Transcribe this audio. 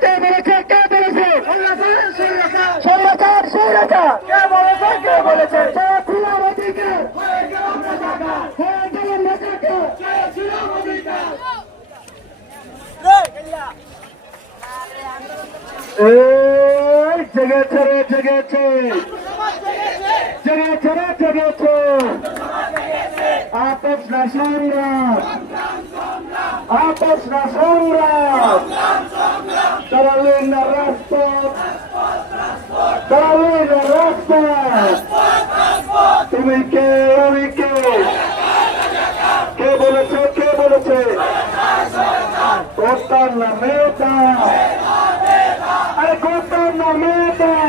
কে বলেছে কে বলেছে স্বৈরাচার স্বৈরাচার কে বলেছে কে বলেছে খোলার অধিকার হয়ে গেলাম রাজাকার এই জেগেছে রে, জেগেছে। জেগেছে রে, জেগেছে। আপস না সংগ্রাম আপস না সংগ্রাম দাঁড়ালেন না তুমি কে, আমি কে? cortan la meta! ¡Cortan la meta!